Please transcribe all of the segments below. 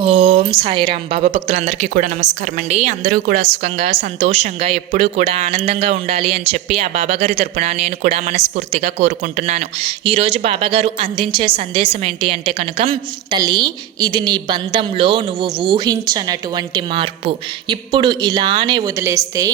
ఓం సాయిరామ్. బాబా భక్తులందరికీ కూడా నమస్కారం అండి. అందరూ కూడా సుఖంగా సంతోషంగా ఎప్పుడూ కూడా ఆనందంగా ఉండాలి అని చెప్పి ఆ బాబాగారి తరపున నేను కూడా మనస్ఫూర్తిగా కోరుకుంటున్నాను. ఈరోజు బాబాగారు అందించే సందేశం ఏంటి అంటే కనుక, తల్లి, ఇది నీ బంధంలో నువ్వు ఊహించనటువంటి మార్పు. ఇప్పుడు ఇలానే వదిలేస్తే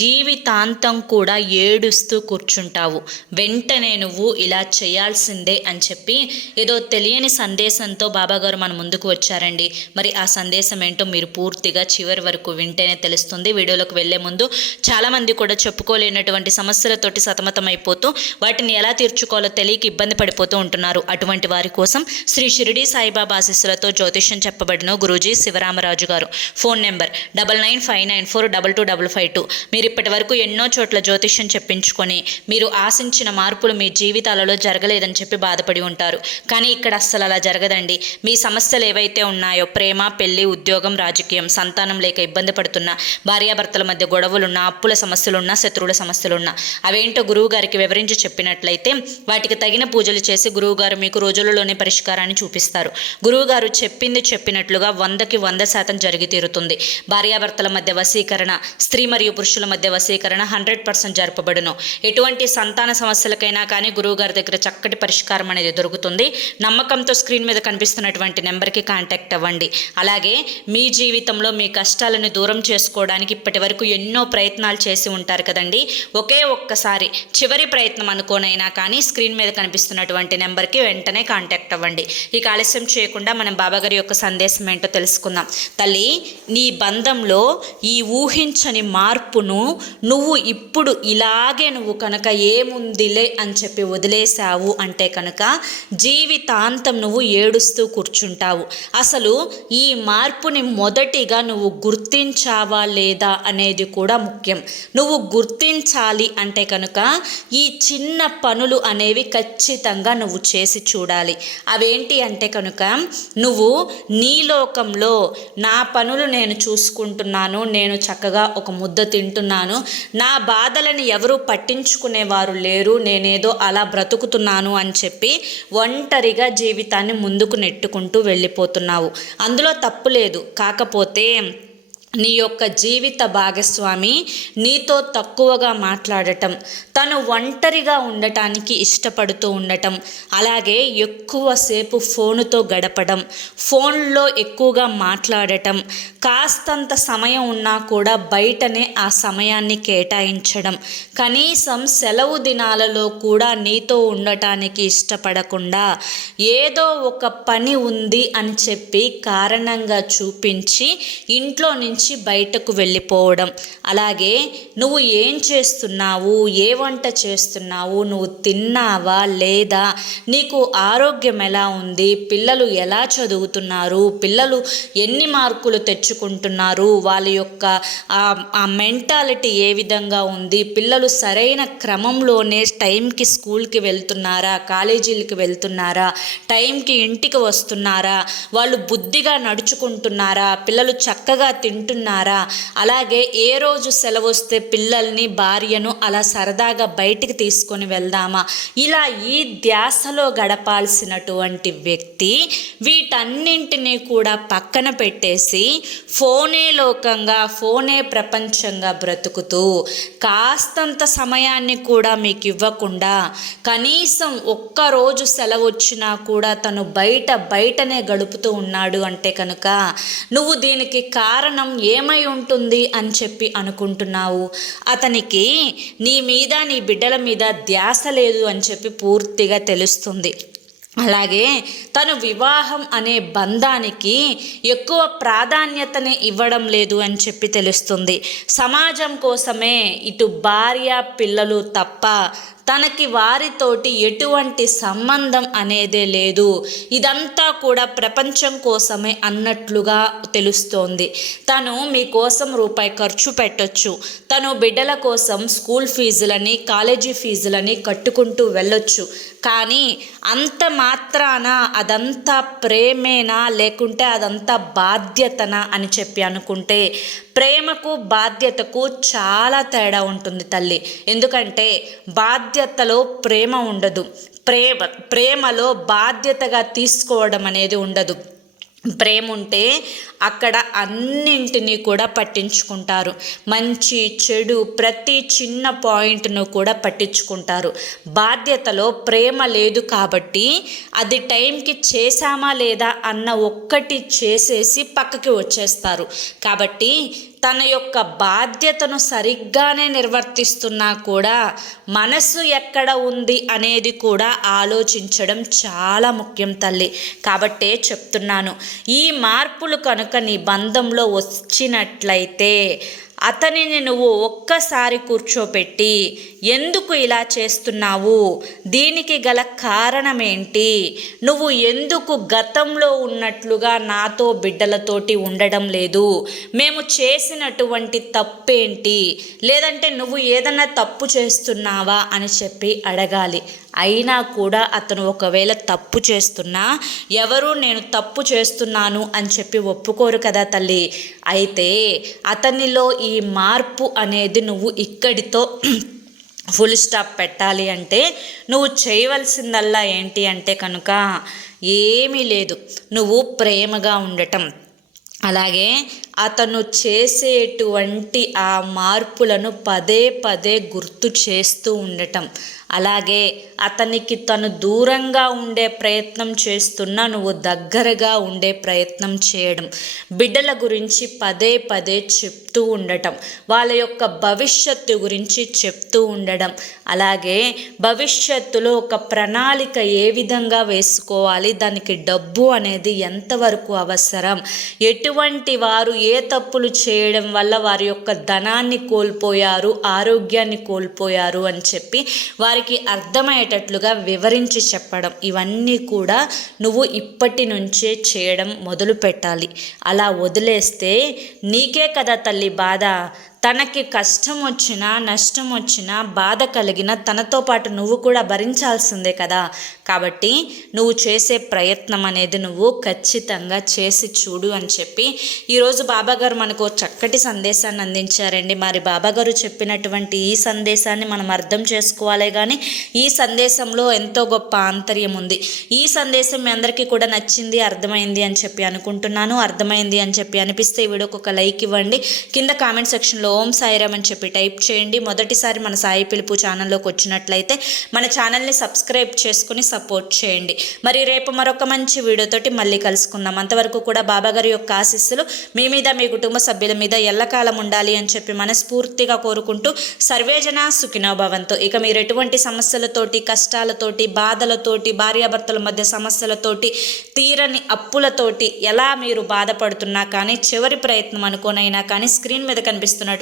జీవితాంతం కూడా ఏడుస్తూ కూర్చుంటావు. వెంటనే నువ్వు ఇలా చేయాల్సిందే అని చెప్పి ఏదో తెలియని సందేశంతో బాబాగారు మన ముందుకు వచ్చారండి. మరి ఆ సందేశం ఏంటో మీరు పూర్తిగా చివరి వరకు వింటేనే తెలుస్తుంది. వీడియోలోకి వెళ్లే ముందు చాలామంది కూడా చెప్పుకోలేనటువంటి సమస్యలతోటి సతమతమైపోతూ వాటిని ఎలా తీర్చుకోవాలో తెలియక ఇబ్బంది పడిపోతూ ఉంటున్నారు. అటువంటి వారి కోసం శ్రీ షిరిడి సాయిబాబా ఆశీస్సులతో జ్యోతిష్యం చెప్పబడిన గురూజీ శివరామరాజు గారు. Phone number 9959422252. మీరు ఇప్పటి వరకు ఎన్నో చోట్ల జ్యోతిష్యం చెప్పించుకొని మీరు ఆశించిన మార్పులు మీ జీవితాలలో జరగలేదని చెప్పి బాధపడి ఉంటారు. కానీ ఇక్కడ అస్సలు అలా జరగదండి. మీ సమస్యలు ఏవైతే ఉన్నాయో, ప్రేమ, పెళ్లి, ఉద్యోగం, రాజకీయం, సంతానం లేక ఇబ్బంది పడుతున్నా, భార్యాభర్తల మధ్య గొడవలున్నా, అప్పుల సమస్యలున్నా, శత్రువుల సమస్యలున్నా, అవేంటో గురువు గారికి వివరించి చెప్పినట్లయితే వాటికి తగిన పూజలు చేసి గురువుగారు మీకు రోజులలోనే పరిష్కారాన్ని చూపిస్తారు. గురువుగారు చెప్పింది చెప్పినట్లుగా 100కి 100% జరిగి తీరుతుంది. భార్యాభర్తల మధ్య వశీకరణ, స్త్రీ మరియు పురుషుల మధ్య వశీకరణ 100% జరపబడును. ఎటువంటి సంతాన సమస్యలకైనా కానీ గురువుగారి దగ్గర చక్కటి పరిష్కారం అనేది దొరుకుతుంది. నమ్మకంతో స్క్రీన్ మీద కనిపిస్తున్నటువంటి నెంబర్కి కాంటాక్ట్ అవ్వండి. అలాగే మీ జీవితంలో మీ కష్టాలను దూరం చేసుకోవడానికి ఇప్పటి వరకు ఎన్నో ప్రయత్నాలు చేసి ఉంటారు కదండి. ఒకే ఒక్కసారి చివరి ప్రయత్నం అనుకోనైనా కానీ స్క్రీన్ మీద కనిపిస్తున్నటువంటి నెంబర్కి వెంటనే కాంటాక్ట్ అవ్వండి. ఇక ఆలస్యం చేయకుండా మనం బాబాగారి యొక్క సందేశం ఏంటో తెలుసుకుందాం. తల్లి, నీ బంధంలో ఈ ఊహించని మార్పును నువ్వు ఇప్పుడు ఇలాగే నువ్వు కనుక ఏముందిలే అని చెప్పి వదిలేశావు అంటే కనుక జీవితాంతం నువ్వు ఏడుస్తూ కూర్చుంటావు. అసలు ఈ మార్పుని మొదటిగా నువ్వు గుర్తించావా లేదా అనేది కూడా ముఖ్యం. నువ్వు గుర్తించాలి అంటే కనుక ఈ చిన్న పనులు అనేవి ఖచ్చితంగా నువ్వు చేసి చూడాలి. అవేంటి అంటే కనుక, నువ్వు నీ లోకంలో నా పనులు నేను చూసుకుంటున్నాను, నేను చక్కగా ఒక ముద్ద తింటున్నాను, నా బాధలని ఎవరూ పట్టించుకునేవారు లేరు, నేనేదో అలా బ్రతుకుతున్నాను అని చెప్పి ఒంటరిగా జీవితాన్ని ముందుకు నెట్టుకుంటూ వెళ్ళిపోతున్నావు. అందులో తప్పు లేదు. కాకపోతే నీ యొక్క జీవిత భాగస్వామి నీతో తక్కువగా మాట్లాడటం, తను ఒంటరిగా ఉండటానికి ఇష్టపడుతూ ఉండటం, అలాగే ఎక్కువసేపు ఫోనుతో గడపడం, ఫోన్లో ఎక్కువగా మాట్లాడటం, కాస్తంత సమయం ఉన్నా కూడా బయటనే ఆ సమయాన్ని కేటాయించడం, కనీసం సెలవు దినాలలో కూడా నీతో ఉండటానికి ఇష్టపడకుండా ఏదో ఒక పని ఉంది అని చెప్పి కారణంగా చూపించి ఇంట్లో నుంచి బయటకు వెళ్ళిపోవడం. అలాగే నువ్వు ఏం చేస్తున్నావు, ఏ వంట చేస్తున్నావు, నువ్వు తిన్నావా లేదా, నీకు ఆరోగ్యం ఎలా ఉంది, పిల్లలు ఎలా చదువుతున్నారు, పిల్లలు ఎన్ని మార్కులు తెచ్చుకుంటున్నారు, వాళ్ళ యొక్క ఆ మెంటాలిటీ ఏ విధంగా ఉంది, పిల్లలు సరైన క్రమంలోనే టైంకి స్కూల్కి వెళ్తున్నారా, కాలేజీలకి వెళ్తున్నారా, టైంకి ఇంటికి వస్తున్నారా, వాళ్ళు బుద్ధిగా నడుచుకుంటున్నారా, పిల్లలు చక్కగా తింటున్నారా, అలాగే ఏ రోజు సెలవు వస్తే పిల్లల్ని, భార్యను అలా సరదాగా బయటికి తీసుకొని వెళ్దామా, ఇలా ఈ ధ్యాసలో గడపాల్సినటువంటి వ్యక్తి వీటన్నింటినీ కూడా పక్కన పెట్టేసి ఫోనే లోకంగా, ఫోనే ప్రపంచంగా బ్రతుకుతూ కాస్తంత సమయాన్ని కూడా మీకు ఇవ్వకుండా, కనీసం ఒక్కరోజు సెలవు వచ్చినా కూడా తను బయటనే గడుపుతూ ఉన్నాడు అంటే కనుక నువ్వు దీనికి కారణం ఏమై ఉంటుంది అని చెప్పి అనుకుంటున్నావు. అతనికి నీ మీద, నీ బిడ్డల మీద ధ్యాస లేదు అని చెప్పి పూర్తిగా తెలుస్తుంది. అలాగే తను వివాహం అనే బంధానికి ఎక్కువ ప్రాధాన్యతని ఇవ్వడం లేదు అని చెప్పి తెలుస్తుంది. సమాజం కోసమే ఇటు భార్య, పిల్లలు తప్ప తనకి వారితోటి ఎటువంటి సంబంధం అనేదే లేదు. ఇదంతా కూడా ప్రపంచం కోసమే అన్నట్లుగా తెలుస్తోంది. తను మీకోసం రూపాయి ఖర్చు పెట్టొచ్చు, తను బిడ్డల కోసం స్కూల్ ఫీజులని, కాలేజీ ఫీజులని కట్టుకుంటూ వెళ్ళొచ్చు. కానీ అంత మాత్రాన అదంతా ప్రేమేనా లేకుంటే అదంతా బాధ్యతనా అని చెప్పి అనుకుంటే ప్రేమకు బాధ్యతకు చాలా తేడా ఉంటుంది తల్లి. ఎందుకంటే బాధ్యతలో ప్రేమ ఉండదు, ప్రేమలో బాధ్యతగా తీసుకోవడం అనేది ఉండదు. ప్రేమ ఉంటే అక్కడ అన్నింటినీ కూడా పట్టించుకుంటారు. మంచి చెడు ప్రతి చిన్న పాయింట్ను కూడా పట్టించుకుంటారు. బాధ్యతలో ప్రేమ లేదు కాబట్టి అది టైంకి చేశామా లేదా అన్న ఒక్కటి చేసేసి పక్కకి వచ్చేస్తారు. కాబట్టి తన యొక్క బాధ్యతను సరిగ్గానే నిర్వర్తిస్తున్నా కూడా మనసు ఎక్కడ ఉంది అనేది కూడా ఆలోచించడం చాలా ముఖ్యం తల్లి. కాబట్టే చెప్తున్నాను, ఈ మార్పులు కనుక నీ బంధంలో వచ్చినట్లయితే అతనిని నువ్వు ఒక్కసారి కూర్చోపెట్టి, ఎందుకు ఇలా చేస్తున్నావు, దీనికి గల కారణం ఏంటి, నువ్వు ఎందుకు గతంలో ఉన్నట్లుగా నాతో బిడ్డలతోటి ఉండడం లేదు, మేము చేసినటువంటి తప్పేంటి, లేదంటే నువ్వు ఏదన్నా తప్పు చేస్తున్నావా అని చెప్పి అడగాలి. అయినా కూడా అతను ఒకవేళ తప్పు చేస్తున్నా ఎవరు నేను తప్పు చేస్తున్నాను అని చెప్పి ఒప్పుకోరు కదా తల్లి. అయితే అతనిలో ఈ మార్పు అనేది నువ్వు ఇక్కడితో ఫుల్ స్టాప్ పెట్టాలి అంటే నువ్వు చేయవలసిందల్లా ఏంటి అంటే కనుక ఏమీ లేదు, నువ్వు ప్రేమగా ఉండటం, అలాగే అతను చేసేటువంటి ఆ మార్పులను పదే పదే గుర్తు చేస్తూ ఉండటం, అలాగే అతనికి తను దూరంగా ఉండే ప్రయత్నం చేస్తున్నా నువ్వు దగ్గరగా ఉండే ప్రయత్నం చేయడం, బిడ్డల గురించి పదే పదే చెప్తూ ఉండటం, వాళ్ళ యొక్క భవిష్యత్తు గురించి చెప్తూ ఉండడం, అలాగే భవిష్యత్తులో ఒక ప్రణాళిక ఏ విధంగా వేసుకోవాలి, దానికి డబ్బు అనేది ఎంతవరకు అవసరం, ఎటువంటి వారు ఏ తప్పులు చేయడం వల్ల వారి యొక్క ధనాన్ని కోల్పోయారు, ఆరోగ్యాన్ని కోల్పోయారు అని చెప్పి వారికి అర్థమయ్యేటట్లుగా వివరించి చెప్పడం, ఇవన్నీ కూడా నువ్వు ఇప్పటి నుంచే చేయడం మొదలు పెట్టాలి. అలా వదిలేస్తే నీకే కదా తల్లి బాధ. తనకి కష్టం వచ్చినా నష్టం వచ్చినా బాధ కలిగిన తనతో పాటు నువ్వు కూడా భరించాల్సిందే కదా. కాబట్టి నువ్వు చేసే ప్రయత్నం అనేది నువ్వు ఖచ్చితంగా చేసి చూడు అని చెప్పి ఈరోజు బాబాగారు మనకు చక్కటి సందేశాన్ని అందించారండి. మరి బాబాగారు చెప్పినటువంటి ఈ సందేశాన్ని మనం అర్థం చేసుకోవాలే కానీ ఈ సందేశంలో ఎంతో గొప్ప ఆంతర్యం ఉంది. ఈ సందేశం మీ అందరికీ కూడా నచ్చింది, అర్థమైంది అని చెప్పి అనుకుంటున్నాను. అర్థమైంది అని చెప్పి అనిపిస్తే ఈ వీడియోకి ఒక లైక్ ఇవ్వండి. కింద కామెంట్ సెక్షన్లో ఓం సాయిరామ్ అని చెప్పి టైప్ చేయండి. మొదటిసారి మన సాయి పిలుపు ఛానల్లోకి వచ్చినట్లయితే మన ఛానల్ని సబ్స్క్రైబ్ చేసుకుని సపోర్ట్ చేయండి. మరి రేపు మరొక మంచి వీడియోతోటి మళ్ళీ కలుసుకుందాం. అంతవరకు కూడా బాబాగారి యొక్క ఆశీస్సులు మీ మీద మీ కుటుంబ సభ్యుల మీద ఎల్లకాలం ఉండాలి అని చెప్పి మనస్ఫూర్తిగా కోరుకుంటూ సర్వేజన సుఖినో భవంతు. ఇక మీరు ఎటువంటి సమస్యలతోటి, కష్టాలతోటి, బాధలతోటి, భార్యాభర్తల మధ్య సమస్యలతోటి, తీరని అప్పులతోటి ఎలా మీరు బాధపడుతున్నా కానీ చివరి ప్రయత్నం అనుకోనైనా కానీ స్క్రీన్ మీద కనిపిస్తున్నటువంటి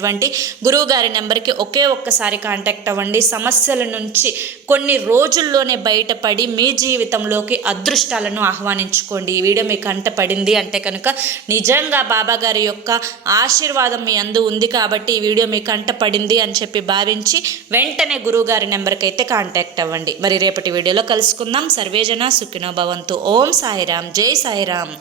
గురువు గారి నెంబర్కి ఒకే ఒక్కసారి కాంటాక్ట్ అవ్వండి. సమస్యల నుంచి కొన్ని రోజుల్లోనే బయటపడి మీ జీవితంలోకి అదృష్టాలను ఆహ్వానించుకోండి. ఈ వీడియో మీకు కంటపడింది అంటే కనుక నిజంగా బాబా గారి యొక్క ఆశీర్వాదం మీ అందు ఉంది కాబట్టి ఈ వీడియో మీకు కంటపడింది అని చెప్పి భావించి వెంటనే గురువు గారి నెంబర్కి అయితే కాంటాక్ట్ అవ్వండి. మరి రేపటి వీడియోలో కలుసుకుందాం. సర్వేజన సుఖినో భవంతు. ఓం సాయిరామ్, జై సాయిరామ్.